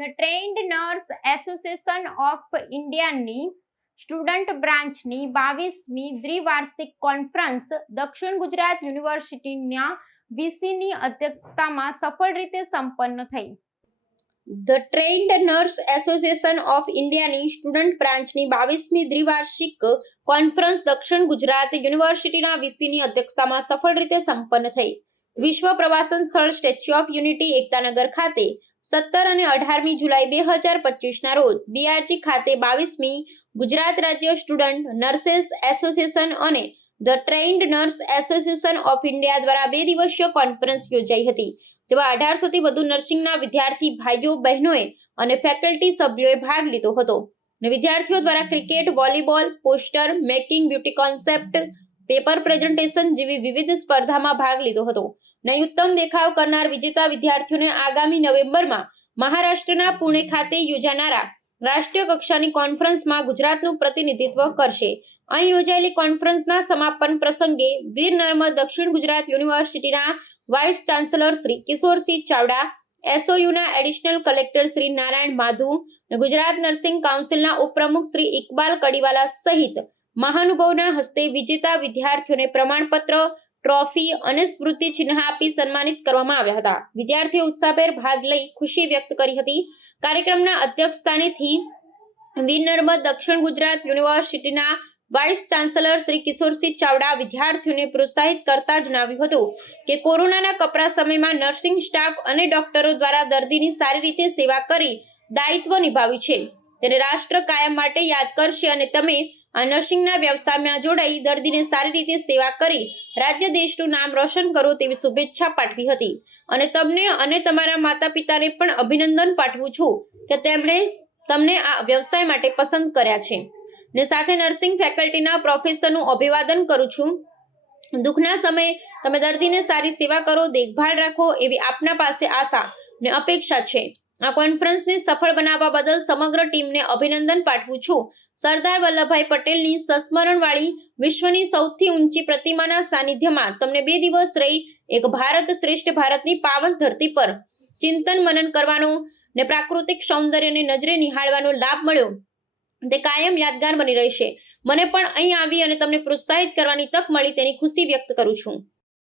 The trained nurse association of ઇન્ડિયાની student બ્રાન્ચની બાવીસમી દ્વિવાર્ષિક કોન્ફરન્સ દક્ષિણ ગુજરાત યુનિવર્સિટીના વીસીની અધ્યક્ષતામાં સફળ રીતે સંપન્ન થઈ. The trained nurse association of ઇન્ડિયાની સ્ટુડન્ટ બ્રાન્ચની બાવીસમી દ્વિવાર્ષિક કોન્ફરન્સ દક્ષિણ ગુજરાત યુનિવર્સિટીના વીસીની અધ્યક્ષતામાં સફળ રીતે સંપન્ન થઈ. વિશ્વ પ્રવાસન સ્થળ સ્ટેચ્યુ ઓફ યુનિટી એકતાનગર ખાતે સત્તર અને અઢારમી જુલાઈ બે હજાર પચીસના રોજ બીઆરજી ખાતે બાવીસમી ગુજરાત રાજ્ય સ્ટુડન્ટ નર્સેસ એસોસિએશન અને the trained nurse association of India દ્વારા બે દિવસીય કોન્ફરન્સ યોજાઈ હતી, જેમાં અઢારસોથી વધુ નર્સિંગના વિદ્યાર્થી ભાઈઓ, બહેનોએ અને ફેકલ્ટી સભ્યોએ ભાગ લીધો હતો. અને વિદ્યાર્થીઓ દ્વારા cricket, volleyball, poster, making, beauty concept, paper presentation જેવી વિવિધ સ્પર્ધામાં ભાગ લીધો હતો. ને ઉત્તમ દેખાવ કરનાર વિજેતા વિદ્યાર્થીઓને આગામી નવેમ્બરમાં મહારાષ્ટ્રના પુણે ખાતે યોજાનારા રાષ્ટ્રીય કક્ષાની કોન્ફરન્સમાં ગુજરાતનું પ્રતિનિધિત્વ કરશે. અહીં યોજાયેલી કોન્ફરન્સના સમાપન પ્રસંગે વીર નર્મદ દક્ષિણ ગુજરાત યુનિવર્સિટીના vice chancellor Shri Kishorsinh Chavda, એસઓયુના additional collector Shri Narayan Madhu Gujarat nursing કાઉન્સિલના ઉપપ્રમુખ શ્રી ઇકબાલ કડીવાલા સહિત મહાનુભાવના હસ્તે વિજેતા વિદ્યાર્થીઓને પ્રમાણપત્ર ટ્રોફી અને સ્મૃતિ ચિહ્ન આપી સન્માનિત કરવામાં આવ્યા હતા. વિદ્યાર્થીઓ ઉત્સાહભેર ભાગ લઈ ખુશી વ્યક્ત કરી હતી. કાર્યક્રમના અધ્યક્ષ સ્થાનેથી દક્ષિણ ગુજરાત યુનિવર્સિટીના વાઇસ ચાન્સેલર શ્રી કિશોરસિંહ ચાવડા વિદ્યાર્થીઓને પ્રોત્સાહિત કરતા જણાવ્યું હતું કે કોરોનાના કપરા સમયમાં નર્સિંગ સ્ટાફ અને ડોક્ટરો દ્વારા દર્દીની સારી રીતે સેવા કરી દાયિત્વ નિભાવ્યું છે. તેને રાષ્ટ્ર કાયમ માટે યાદ કરશે અને તમે આ નર્સિંગના વ્યવસાયમાં જોડાઈ દર્દીને સારી રીતે સેવા કરી રાજ્ય દેશનું નામ રોશન કરો તેવી શુભેચ્છા પાઠવી હતી. અને તમને અને તમારા માતા પિતાને પણ અભિનંદન પાઠવું છું કે તેમણે તમને આ વ્યવસાય માટે પસંદ કર્યા છે. ને સાથે નર્સિંગ ફેકલ્ટીના પ્રોફેસરનું અભિવાદન કરું છું. દુઃખના સમયે તમે દર્દીને સારી સેવા કરો, દેખભાળ રાખો એવી આપના પાસે આશા ને અપેક્ષા છે. આ કોન્ફરન્સને સફળ બનાવવા બદલ સમગ્ર ટીમને અભિનંદન પાઠવું છું. સરદાર વલ્લભભાઈ પટેલની સંસ્મરણવાળી વિશ્વની સૌથી ઊંચી પ્રતિમાના સાનિધ્યમાં તમને બે દિવસ રહી એક ભારત શ્રેષ્ઠ ભારતની પાવન ધરતી પર ચિંતન મનન કરવાનો ને પ્રાકૃતિક સૌંદર્યને નજરે નિહાળવાનો લાભ મળ્યો. તે કાયમ યાદગાર બની રહેશે. મને પણ અહીં આવી અને તમને પ્રોત્સાહિત કરવાની તક મળી તેની ખુશી વ્યક્ત કરું છું.